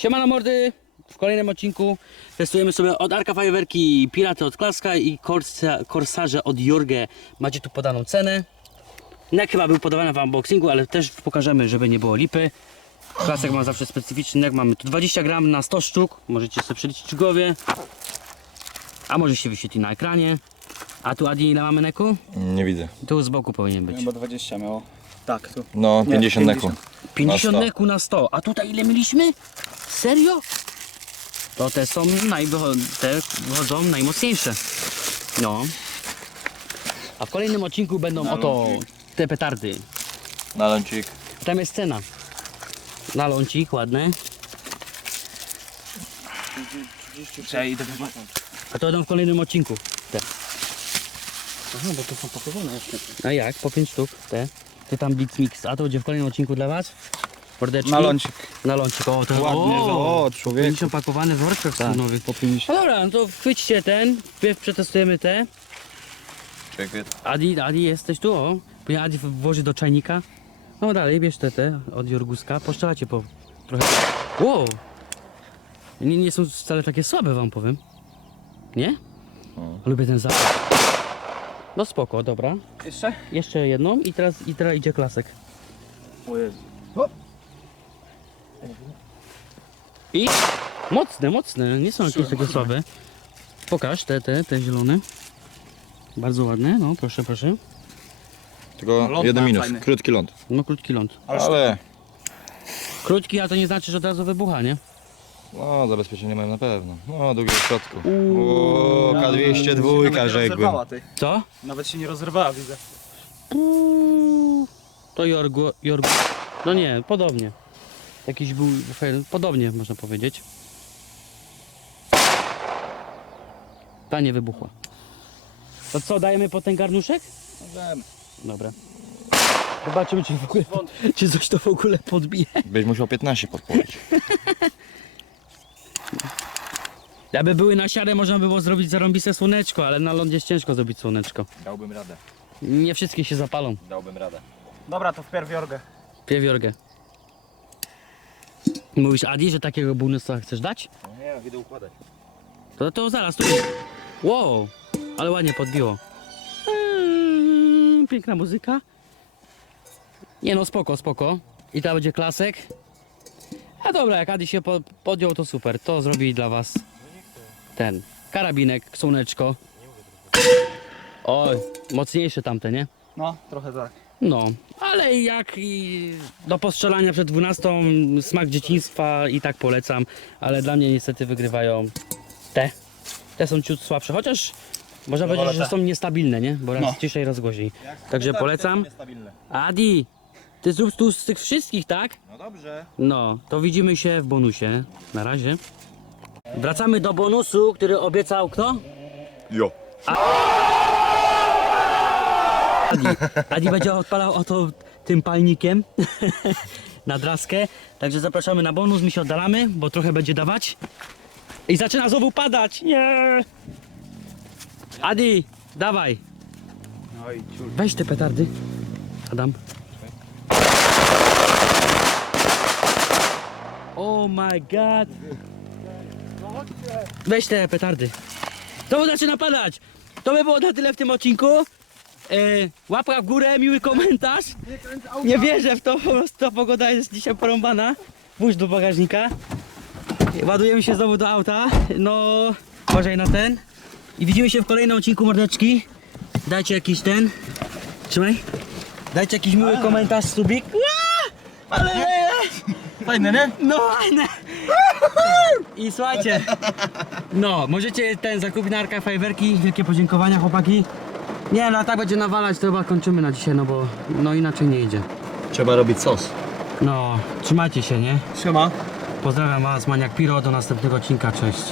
Siemano mordy! W kolejnym odcinku testujemy sobie od Arka Fajerwerki Piraty od Klaska i Corsa, Corsarze od Jorge. Macie tu podaną cenę. Nek chyba był podawany w unboxingu, ale też pokażemy, żeby nie było lipy. Klasek ma zawsze specyficzny nek. Mamy tu 20 gram na 100 sztuk. Możecie sobie przeliczyć w głowie. A może się wyświetli na ekranie. A tu Adi ile mamy neku? Nie widzę. Tu z boku powinien być. Chyba 20 miało. Tak, tu. No, Nie, 50 neku. 50. 50 100. neku na 100. A tutaj ile mieliśmy? Serio? To te są naj, te wychodzą najmocniejsze. No. A w kolejnym odcinku będą oto te petardy. Na lącik. Tam jest cena. Na lącik, ładne. Czekaj, idę. A to będą w kolejnym odcinku. Te. Aha, bo to są pakowane jeszcze. A jak? Po 5 sztuk. Te. Ty tam Blitz Mix. A to będzie w kolejnym odcinku dla was. Mordeczki. Na lącik. Na lącik. O, to Ładnie, o, o, człowieku. 50 pakowane w workach Tak, nowych. po 50. No dobra, no to chwyćcie ten, wpierw przetestujemy te. Czekaj. Adi, Adi jesteś tu, o. Później Adi włoży do czajnika. No dalej, bierz te, te od Jorguska. Poszczelacie po trochę. Wow! Nie, nie są wcale takie słabe, wam powiem. Nie? Lubię ten zapach. No spoko, dobra. Jeszcze? Jeszcze jedną i teraz, i teraz idzie klasek. O Jezu. I mocne, mocne, nie są jakieś takie słabe. Pokaż te, te, te zielone. Bardzo ładne, no proszę, proszę. Tylko Ląd jeden ma minus. fajny. Krótki ląd. No krótki ląd. Ale, Krótki, a to nie znaczy, że od razu wybucha, nie? no zabezpieczenie mają na pewno. No, długie w środku. O, K202 rzekłbym. ty. Co? Nawet się nie rozerwała, widzę. Uuu, To Jorgu, Jorgu. No nie, podobnie. Jakiś był fail, podobnie można powiedzieć. Ta nie wybuchła. To co, dajemy po ten garnuszek? Możemy. Dobra. Zobaczymy, czy, w ogóle, czy coś to w ogóle podbije. Byś musiał 15 podpowiedzieć. Jakby były na siarę, można by było zrobić zarąbiste słoneczko, ale na lądzie jest ciężko zrobić słoneczko. Dałbym radę. Nie wszystkie się zapalą. Dałbym radę. Dobra, to wpierw Jorgę. Piewiorgę. Mówisz Adi, że takiego bonusa chcesz dać? No nie, idę układać. To, to zaraz, tu jest. Wow, ale ładnie podbiło. Eee, piękna muzyka. Nie no, spoko, spoko. I to będzie klasek. A dobra, jak Adi się po, podjął, to super. To zrobi dla was ten karabinek, słoneczko. Oj, mocniejsze tamte, nie? No, trochę tak. No, ale jak i do postrzelania przed 12 smak dzieciństwa i tak polecam, ale dla mnie niestety wygrywają te. Te są ciut słabsze, chociaż można wolę powiedzieć, że te. są niestabilne, nie? Bo raz No. ciszej, raz głośniej. Także polecam. Adi, ty zrób tu z tych wszystkich, tak? No dobrze. No, to widzimy się w bonusie. Na razie. Wracamy do bonusu, który obiecał kto? Jo. Adi. Adi będzie odpalał oto tym palnikiem na draskę. Także zapraszamy na bonus, my się oddalamy, bo trochę będzie dawać. I zaczyna znowu padać. Nie! Adi, dawaj. No. Weź te petardy. Adam. Oh my god. Weź te petardy. To zaczyna padać. To by było na tyle w tym odcinku. E, łapka w górę, miły komentarz. Nie wierzę w to, po prostu ta pogoda jest dzisiaj porąbana. Włóż do bagażnika. Ładujemy się znowu do auta. No, uważaj na ten. I widzimy się w kolejnym odcinku mordeczki. Dajcie jakiś ten. Trzymaj. Dajcie jakiś miły komentarz, subik. Ale Fajne, nie? no fajne. I słuchajcie. No, możecie ten zakupić na Arka Fajwerki. Wielkie podziękowania chłopaki. Nie, no a tak będzie nawalać, to chyba kończymy na dzisiaj, no bo no inaczej nie idzie. Trzeba robić sos. No, trzymajcie się, nie? Siema. Pozdrawiam was, Maniak Piro, do następnego odcinka, cześć.